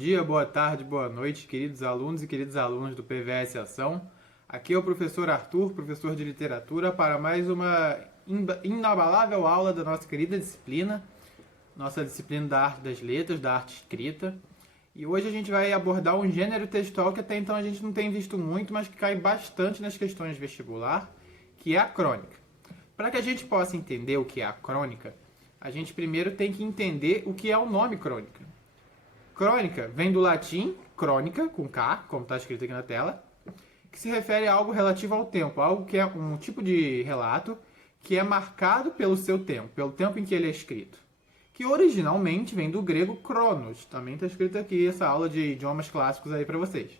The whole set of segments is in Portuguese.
dia, boa tarde, boa noite, queridos alunos e queridas alunas do PVS Ação. Aqui é o professor Arthur, professor de literatura, para mais uma inabalável aula da nossa querida disciplina, nossa disciplina da arte das letras, da arte escrita. E hoje a gente vai abordar um gênero textual que até então a gente não tem visto muito, mas que cai bastante nas questões de vestibular, que é a crônica. Para que a gente possa entender o que é a crônica, a gente primeiro tem que entender o que é o nome crônica. Crônica vem do latim crônica, com K, como está escrito aqui na tela, que se refere a algo relativo ao tempo, algo que é um tipo de relato que é marcado pelo seu tempo, pelo tempo em que ele é escrito. Que originalmente vem do grego cronos, também está escrito aqui essa aula de idiomas clássicos aí para vocês.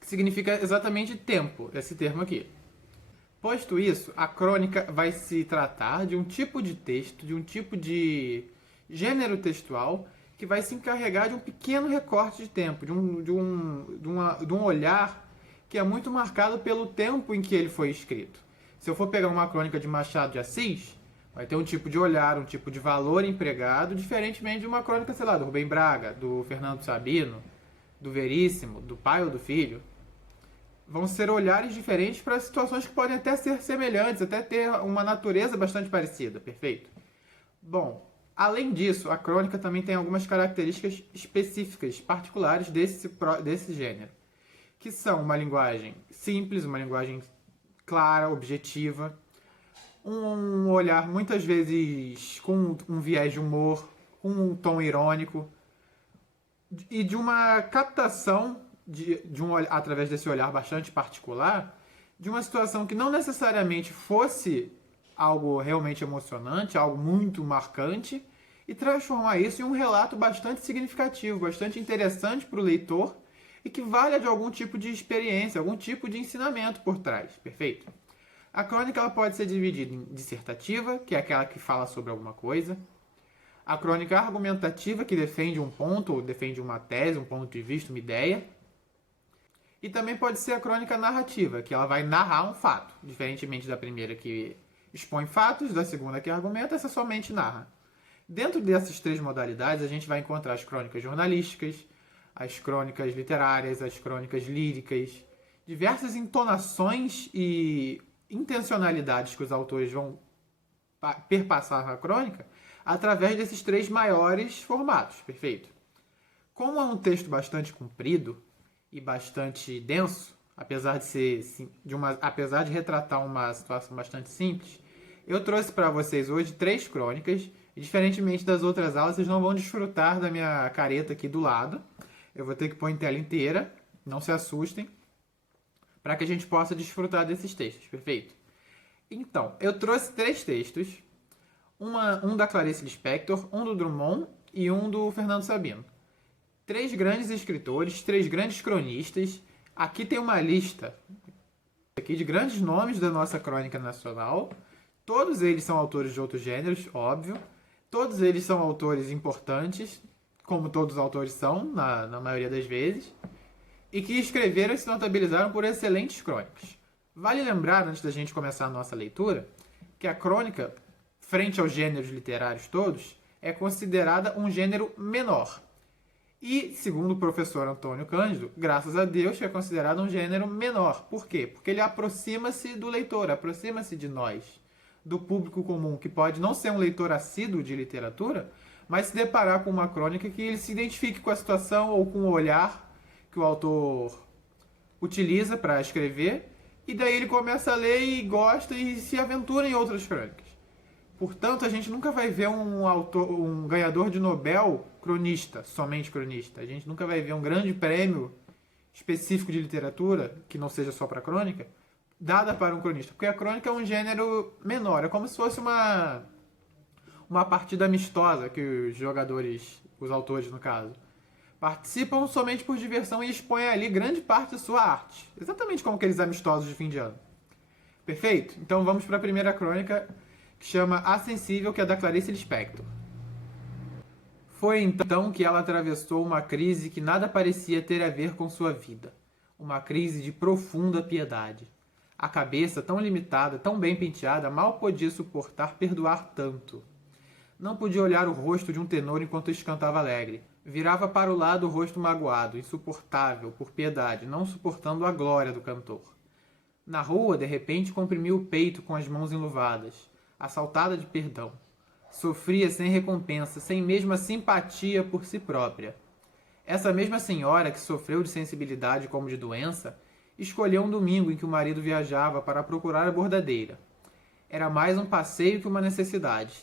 Que significa exatamente tempo, esse termo aqui. Posto isso, a crônica vai se tratar de um tipo de texto, de um tipo de gênero textual que vai se encarregar de um pequeno recorte de tempo, de um olhar que é muito marcado pelo tempo em que ele foi escrito. Se eu for pegar uma crônica de Machado de Assis, vai ter um tipo de olhar, um tipo de valor empregado, diferentemente de uma crônica, sei lá, do Rubem Braga, do Fernando Sabino, do Veríssimo, do pai ou do filho. Vão ser olhares diferentes para situações que podem até ser semelhantes, até ter uma natureza bastante parecida, perfeito? Bom, além disso, a crônica também tem algumas características específicas, particulares desse gênero, que são uma linguagem simples, uma linguagem clara, objetiva, um olhar muitas vezes com um viés de humor, com um tom irônico, e de uma captação através desse olhar bastante particular, de uma situação que não necessariamente fosse algo realmente emocionante, algo muito marcante, e transformar isso em um relato bastante significativo, bastante interessante para o leitor e que valha de algum tipo de experiência, algum tipo de ensinamento por trás, perfeito? A crônica ela pode ser dividida em dissertativa, que é aquela que fala sobre alguma coisa, a crônica argumentativa, que defende um ponto, ou defende uma tese, um ponto de vista, uma ideia. E também pode ser a crônica narrativa, que ela vai narrar um fato, diferentemente da primeira que expõe fatos, da segunda que argumenta, essa somente narra. Dentro dessas três modalidades, a gente vai encontrar as crônicas jornalísticas, as crônicas literárias, as crônicas líricas, diversas entonações e intencionalidades que os autores vão perpassar na crônica através desses três maiores formatos, perfeito? Como é um texto bastante comprido e bastante denso, apesar de retratar uma situação bastante simples, eu trouxe para vocês hoje três crônicas, e diferentemente das outras aulas, vocês não vão desfrutar da minha careta aqui do lado. Eu vou ter que pôr em tela inteira, não se assustem, para que a gente possa desfrutar desses textos, perfeito? Então, eu trouxe três textos, um da Clarice Lispector, um do Drummond e um do Fernando Sabino. Três grandes escritores, três grandes cronistas. Aqui tem uma lista aqui de grandes nomes da nossa crônica nacional. Todos eles são autores de outros gêneros, óbvio. Todos eles são autores importantes, como todos os autores são, na maioria das vezes. E que escreveram e se notabilizaram por excelentes crônicas. Vale lembrar, antes da gente começar a nossa leitura, que a crônica, frente aos gêneros literários todos, é considerada um gênero menor. E, segundo o professor Antônio Cândido, graças a Deus, é considerado um gênero menor. Por quê? Porque ele aproxima-se do leitor, aproxima-se de nós, do público comum, que pode não ser um leitor assíduo de literatura, mas se deparar com uma crônica que ele se identifique com a situação ou com o olhar que o autor utiliza para escrever, e daí ele começa a ler e gosta e se aventura em outras crônicas. Portanto, a gente nunca vai ver um ganhador de Nobel cronista, somente cronista. A gente nunca vai ver um grande prêmio específico de literatura, que não seja só para crônica, dada para um cronista. Porque a crônica é um gênero menor, é como se fosse uma partida amistosa que os jogadores, os autores no caso, participam somente por diversão e expõem ali grande parte da sua arte. Exatamente como aqueles amistosos de fim de ano. Perfeito? Então vamos para a primeira crônica, que chama A Sensível, que é da Clarice Lispector. Foi então que ela atravessou uma crise que nada parecia ter a ver com sua vida. Uma crise de profunda piedade. A cabeça, tão limitada, tão bem penteada, mal podia suportar perdoar tanto. Não podia olhar o rosto de um tenor enquanto este cantava alegre. Virava para o lado o rosto magoado, insuportável, por piedade, não suportando a glória do cantor. Na rua, de repente, comprimiu o peito com as mãos enluvadas, assaltada de perdão. Sofria sem recompensa, sem mesmo a simpatia por si própria. Essa mesma senhora, que sofreu de sensibilidade como de doença, escolheu um domingo em que o marido viajava para procurar a bordadeira. Era mais um passeio que uma necessidade.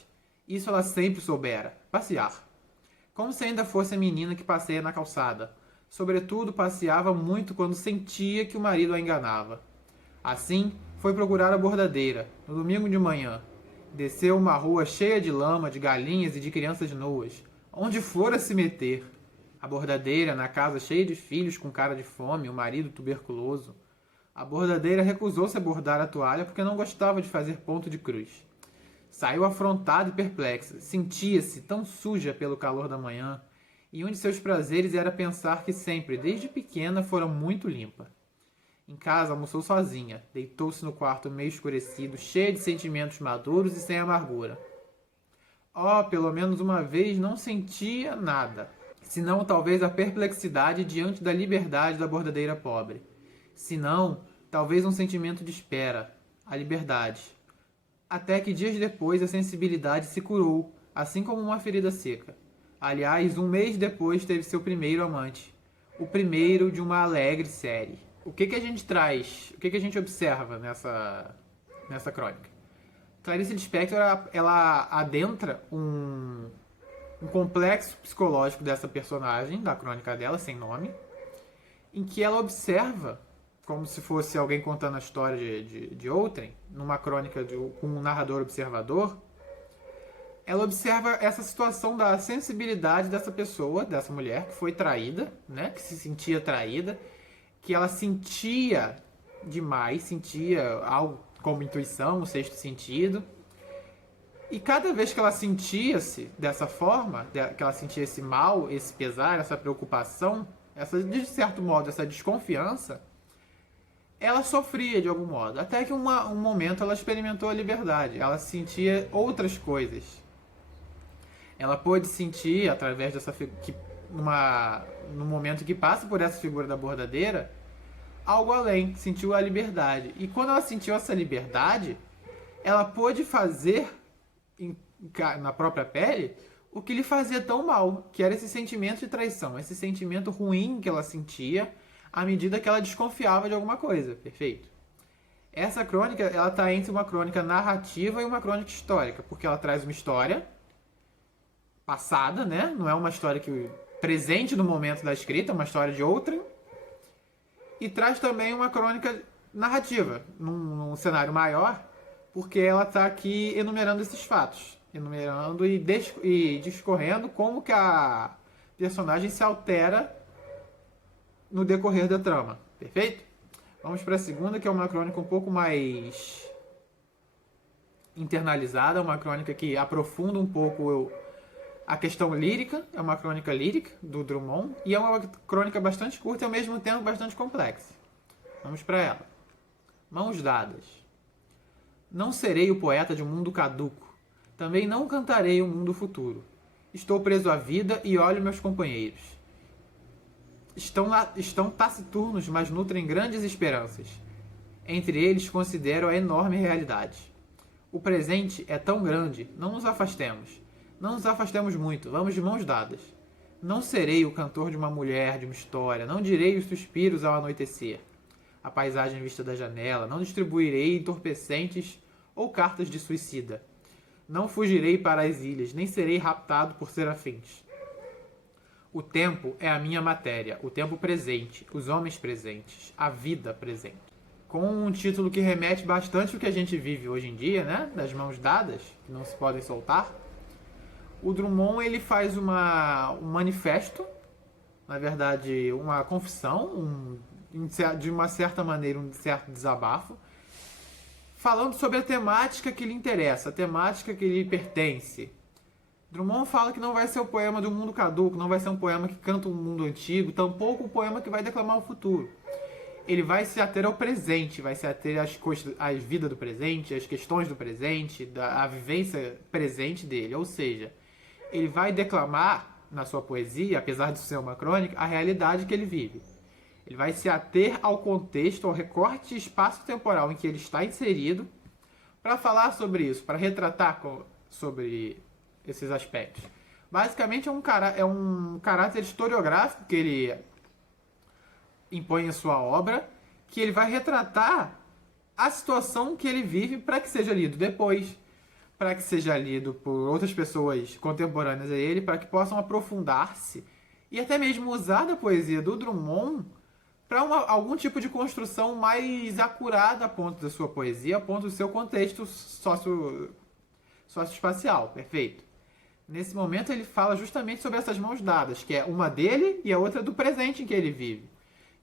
Isso ela sempre soubera: passear. Como se ainda fosse a menina que passeia na calçada. Sobretudo, passeava muito quando sentia que o marido a enganava. Assim, foi procurar a bordadeira, no domingo de manhã. Desceu uma rua cheia de lama, de galinhas e de crianças nuas. Onde fora se meter? A bordadeira, na casa cheia de filhos com cara de fome, o marido tuberculoso. A bordadeira recusou-se a bordar a toalha porque não gostava de fazer ponto de cruz. Saiu afrontada e perplexa. Sentia-se tão suja pelo calor da manhã, e um de seus prazeres era pensar que sempre, desde pequena, fora muito limpa. Em casa, almoçou sozinha. Deitou-se no quarto meio escurecido, cheia de sentimentos maduros e sem amargura. Oh, pelo menos uma vez não sentia nada, senão talvez a perplexidade diante da liberdade da bordadeira pobre. Senão, talvez um sentimento de espera, a liberdade. Até que dias depois a sensibilidade se curou, assim como uma ferida seca. Aliás, um mês depois teve seu primeiro amante. O primeiro de uma alegre série. O que a gente traz, o que a gente observa nessa crônica? Clarice Lispector, ela adentra um complexo psicológico dessa personagem, da crônica dela, sem nome, em que ela observa, como se fosse alguém contando a história de outrem, numa crônica com um narrador observador, ela observa essa situação da sensibilidade dessa pessoa, dessa mulher que foi traída, né, que se sentia traída, que ela sentia demais, sentia algo como intuição, o sexto sentido. E cada vez que ela sentia-se dessa forma, que ela sentia esse mal, esse pesar, essa preocupação, de certo modo, essa desconfiança, ela sofria de algum modo. Até que um momento ela experimentou a liberdade, ela sentia outras coisas. Ela pôde sentir, através dessa no momento que passa por essa figura da bordadeira, algo além, sentiu a liberdade. E quando ela sentiu essa liberdade, ela pôde fazer na própria pele o que lhe fazia tão mal, que era esse sentimento de traição, esse sentimento ruim que ela sentia à medida que ela desconfiava de alguma coisa, perfeito? Essa crônica, ela está entre uma crônica narrativa e uma crônica histórica, porque ela traz uma história passada, né? Não é uma história presente no momento da escrita, é uma história de outrem, e traz também uma crônica narrativa, num cenário maior, porque ela está aqui enumerando esses fatos, enumerando e discorrendo como que a personagem se altera no decorrer da trama, perfeito? Vamos para a segunda, que é uma crônica um pouco mais internalizada, uma crônica que aprofunda um pouco a questão lírica, é uma crônica lírica do Drummond, e é uma crônica bastante curta e ao mesmo tempo bastante complexa. Vamos para ela. Mãos dadas. Não serei o poeta de um mundo caduco. Também não cantarei um mundo futuro. Estou preso à vida e olho meus companheiros. Estão taciturnos, mas nutrem grandes esperanças. Entre eles considero a enorme realidade. O presente é tão grande, não nos afastemos. Não nos afastemos muito, vamos de mãos dadas. Não serei o cantor de uma mulher, de uma história, não direi os suspiros ao anoitecer. A paisagem vista da janela, não distribuirei entorpecentes ou cartas de suicida. Não fugirei para as ilhas, nem serei raptado por serafins. O tempo é a minha matéria, o tempo presente, os homens presentes, a vida presente. Com um título que remete bastante ao que a gente vive hoje em dia, né? Das mãos dadas, que não se podem soltar. O Drummond, ele faz um manifesto, na verdade, uma confissão, de uma certa maneira, um certo desabafo, falando sobre a temática que lhe interessa, a temática que lhe pertence. Drummond fala que não vai ser o poema do mundo caduco, não vai ser um poema que canta um mundo antigo, tampouco o poema que vai declamar o futuro. Ele vai se ater ao presente, vai se ater à vida do presente, às questões do presente, à vivência presente dele, ou seja, ele vai declamar na sua poesia, apesar de ser uma crônica, a realidade que ele vive. Ele vai se ater ao contexto, ao recorte espaço-temporal em que ele está inserido, para falar sobre isso, para retratar sobre esses aspectos. Basicamente é um caráter historiográfico que ele impõe em sua obra, que ele vai retratar a situação que ele vive para que seja lido depois, para que seja lido por outras pessoas contemporâneas a ele, para que possam aprofundar-se e até mesmo usar da poesia do Drummond para algum tipo de construção mais acurada a ponto da sua poesia, a ponto do seu contexto socioespacial, perfeito. Nesse momento ele fala justamente sobre essas mãos dadas, que é uma dele e a outra do presente em que ele vive,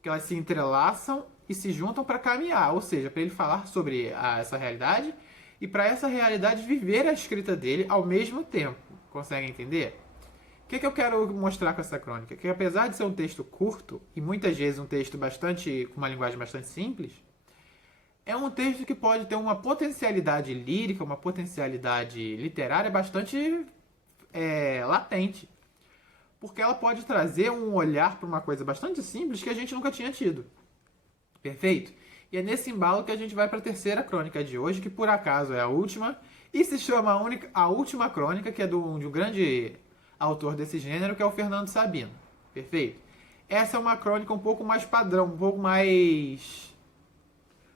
que elas se entrelaçam e se juntam para caminhar, ou seja, para ele falar sobre essa realidade e para essa realidade viver a escrita dele ao mesmo tempo. Consegue entender? O que eu quero mostrar com essa crônica? Que apesar de ser um texto curto e muitas vezes um texto com uma linguagem bastante simples, é um texto que pode ter uma potencialidade lírica, uma potencialidade literária bastante latente. Porque ela pode trazer um olhar para uma coisa bastante simples que a gente nunca tinha tido. Perfeito? E é nesse embalo que a gente vai para a terceira crônica de hoje, que por acaso é a última, e se chama a última crônica, que é de um grande autor desse gênero, que é o Fernando Sabino. Perfeito? Essa é uma crônica um pouco mais padrão, um pouco mais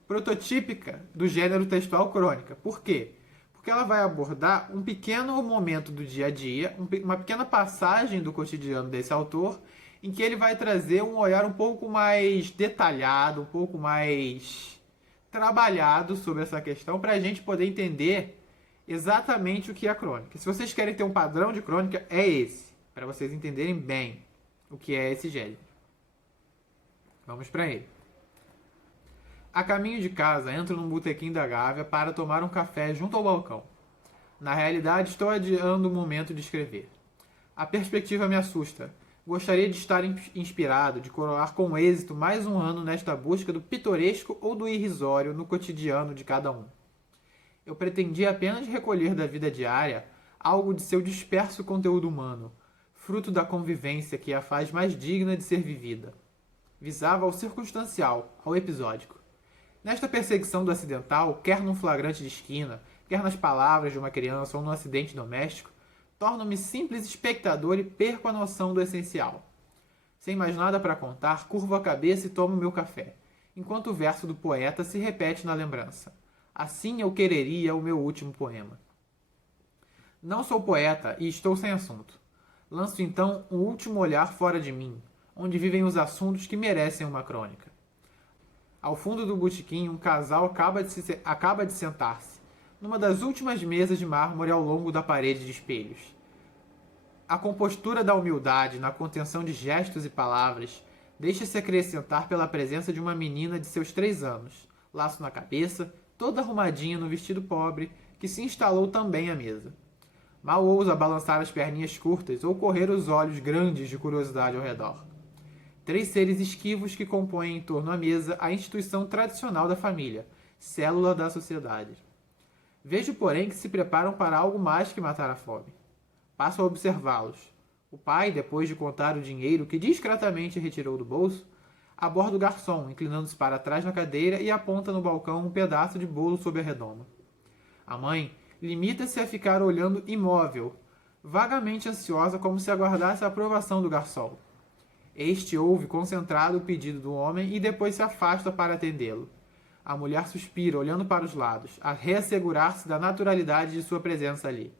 prototípica do gênero textual crônica. Por quê? Porque ela vai abordar um pequeno momento do dia a dia, uma pequena passagem do cotidiano desse autor, em que ele vai trazer um olhar um pouco mais detalhado, um pouco mais trabalhado sobre essa questão, para a gente poder entender exatamente o que é a crônica. Se vocês querem ter um padrão de crônica, é esse, para vocês entenderem bem o que é esse gênero. Vamos para ele. A caminho de casa, entro num botequim da Gávea para tomar um café junto ao balcão. Na realidade, estou adiando o momento de escrever. A perspectiva me assusta. Gostaria de estar inspirado, de coroar com êxito mais um ano nesta busca do pitoresco ou do irrisório no cotidiano de cada um. Eu pretendia apenas recolher da vida diária algo de seu disperso conteúdo humano, fruto da convivência que a faz mais digna de ser vivida. Visava ao circunstancial, ao episódico. Nesta perseguição do acidental, quer num flagrante de esquina, quer nas palavras de uma criança ou num acidente doméstico, torno-me simples espectador e perco a noção do essencial. Sem mais nada para contar, curvo a cabeça e tomo meu café, enquanto o verso do poeta se repete na lembrança. Assim eu quereria o meu último poema. Não sou poeta e estou sem assunto. Lanço então um último olhar fora de mim, onde vivem os assuntos que merecem uma crônica. Ao fundo do botequim, um casal acaba de sentar-se, numa das últimas mesas de mármore ao longo da parede de espelhos. A compostura da humildade na contenção de gestos e palavras deixa-se acrescentar pela presença de uma menina de seus 3 anos, laço na cabeça, toda arrumadinha no vestido pobre, que se instalou também à mesa. Mal ousa balançar as perninhas curtas ou correr os olhos grandes de curiosidade ao redor. 3 seres esquivos que compõem em torno à mesa a instituição tradicional da família, célula da sociedade. Vejo, porém, que se preparam para algo mais que matar a fome. Passo a observá-los. O pai, depois de contar o dinheiro que discretamente retirou do bolso, aborda o garçom, inclinando-se para trás na cadeira e aponta no balcão um pedaço de bolo sob a redoma. A mãe limita-se a ficar olhando imóvel, vagamente ansiosa como se aguardasse a aprovação do garçom. Este ouve concentrado o pedido do homem e depois se afasta para atendê-lo. A mulher suspira, olhando para os lados, a reassegurar-se da naturalidade de sua presença ali.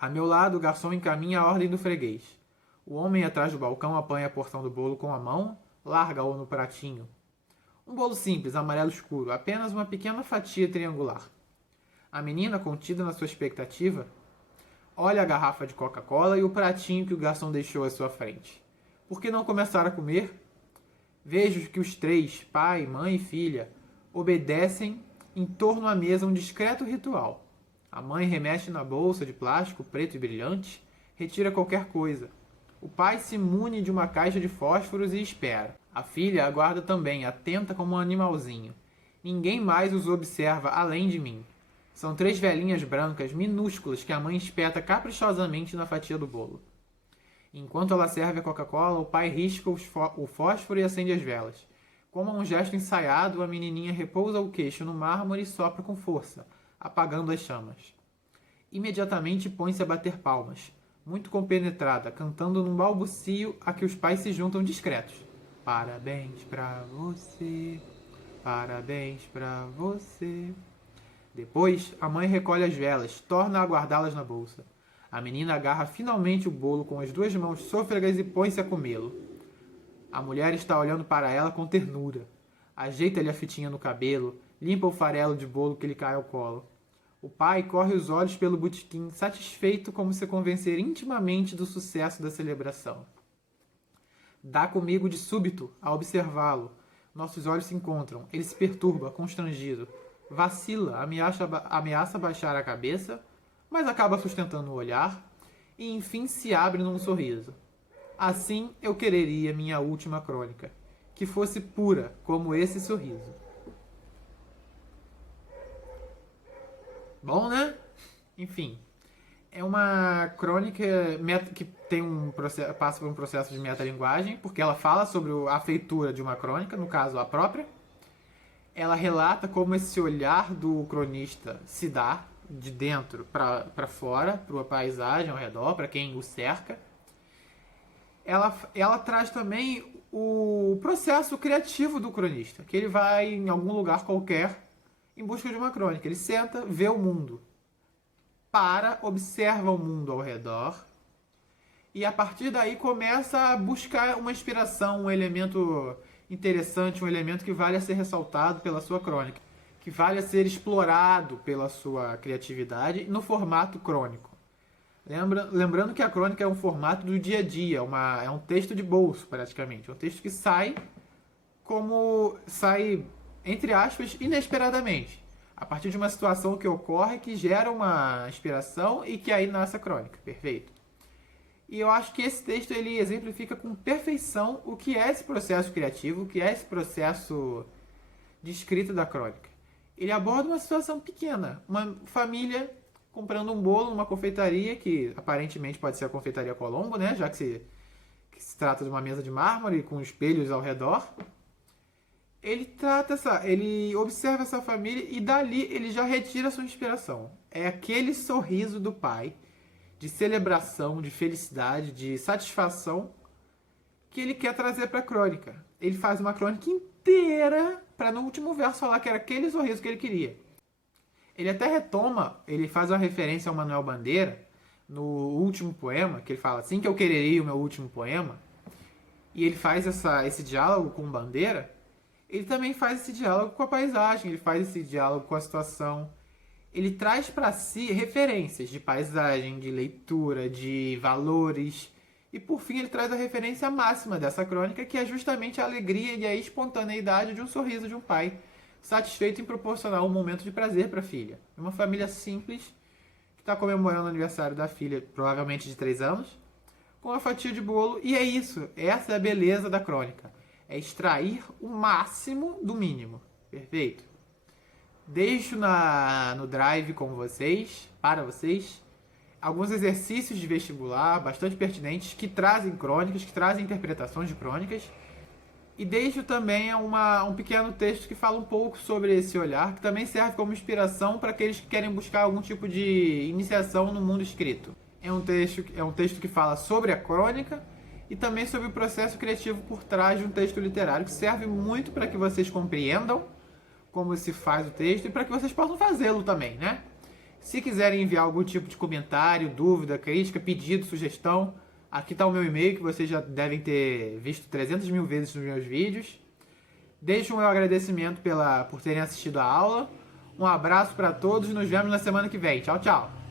A meu lado, o garçom encaminha a ordem do freguês. O homem atrás do balcão apanha a porção do bolo com a mão, larga-o no pratinho. Um bolo simples, amarelo escuro, apenas uma pequena fatia triangular. A menina, contida na sua expectativa, olha a garrafa de Coca-Cola e o pratinho que o garçom deixou à sua frente. Por que não começar a comer? Vejo que os 3, pai, mãe e filha, obedecem em torno à mesa um discreto ritual. A mãe remexe na bolsa de plástico preto e brilhante, retira qualquer coisa. O pai se mune de uma caixa de fósforos e espera. A filha aguarda também, atenta como um animalzinho. Ninguém mais os observa além de mim. São 3 velhinhas brancas minúsculas que a mãe espeta caprichosamente na fatia do bolo. Enquanto ela serve a Coca-Cola, o pai risca o fósforo e acende as velas. Como um gesto ensaiado, a menininha repousa o queixo no mármore e sopra com força, apagando as chamas. Imediatamente põe-se a bater palmas, muito compenetrada, cantando num balbucio a que os pais se juntam discretos. Parabéns pra você, parabéns pra você. Depois, a mãe recolhe as velas, torna a guardá-las na bolsa. A menina agarra finalmente o bolo com as 2 mãos sôfregas e põe-se a comê-lo. A mulher está olhando para ela com ternura. Ajeita-lhe a fitinha no cabelo, limpa o farelo de bolo que lhe cai ao colo. O pai corre os olhos pelo botequim, satisfeito como se convencer intimamente do sucesso da celebração. Dá comigo de súbito a observá-lo. Nossos olhos se encontram. Ele se perturba, constrangido. Vacila, ameaça baixar a cabeça, mas acaba sustentando o olhar e enfim se abre num sorriso. Assim eu quereria minha última crônica, que fosse pura como esse sorriso. Bom, né? Enfim, é uma crônica que tem passa por um processo de metalinguagem, porque ela fala sobre a feitura de uma crônica, no caso a própria. Ela relata como esse olhar do cronista se dá de dentro para fora, para a paisagem ao redor, para quem o cerca. Ela traz também o processo criativo do cronista, que ele vai em algum lugar qualquer em busca de uma crônica. Ele senta, vê o mundo, observa o mundo ao redor e a partir daí começa a buscar uma inspiração, um elemento interessante, um elemento que vale a ser ressaltado pela sua crônica, que vale a ser explorado pela sua criatividade no formato crônico. Lembrando que a crônica é um formato do dia a dia, é um texto de bolso praticamente, é um texto que sai, entre aspas, inesperadamente, a partir de uma situação que ocorre que gera uma inspiração e que aí nasce a crônica, perfeito? E eu acho que esse texto ele exemplifica com perfeição o que é esse processo criativo, o que é esse processo de escrita da crônica. Ele aborda uma situação pequena, uma família comprando um bolo numa confeitaria, que aparentemente pode ser a confeitaria Colombo, né? Já que se trata de uma mesa de mármore com espelhos ao redor. Ele observa essa família e dali ele já retira a sua inspiração. É aquele sorriso do pai, de celebração, de felicidade, de satisfação, que ele quer trazer para a crônica. Ele faz uma crônica inteira para no último verso falar que era aquele sorriso que ele queria. Ele até ele faz uma referência ao Manuel Bandeira no último poema, que ele fala assim que eu quereria o meu último poema, e ele faz esse diálogo com Bandeira. Ele também faz esse diálogo com a paisagem, ele faz esse diálogo com a situação. Ele traz para si referências de paisagem, de leitura, de valores. E por fim ele traz a referência máxima dessa crônica, que é justamente a alegria e a espontaneidade de um sorriso de um pai, satisfeito em proporcionar um momento de prazer para a filha. Uma família simples, que está comemorando o aniversário da filha, provavelmente de 3 anos, com uma fatia de bolo. E é isso, essa é a beleza da crônica. É extrair o máximo do mínimo. Perfeito? Deixo no Drive com vocês, para vocês, alguns exercícios de vestibular bastante pertinentes que trazem crônicas, que trazem interpretações de crônicas. E deixo também um pequeno texto que fala um pouco sobre esse olhar, que também serve como inspiração para aqueles que querem buscar algum tipo de iniciação no mundo escrito. É um texto que fala sobre a crônica e também sobre o processo criativo por trás de um texto literário, que serve muito para que vocês compreendam como se faz o texto e para que vocês possam fazê-lo também, né? Se quiserem enviar algum tipo de comentário, dúvida, crítica, pedido, sugestão, aqui está o meu e-mail, que vocês já devem ter visto 300 mil vezes nos meus vídeos. Deixo o meu agradecimento por terem assistido a aula. Um abraço para todos e nos vemos na semana que vem. Tchau, tchau!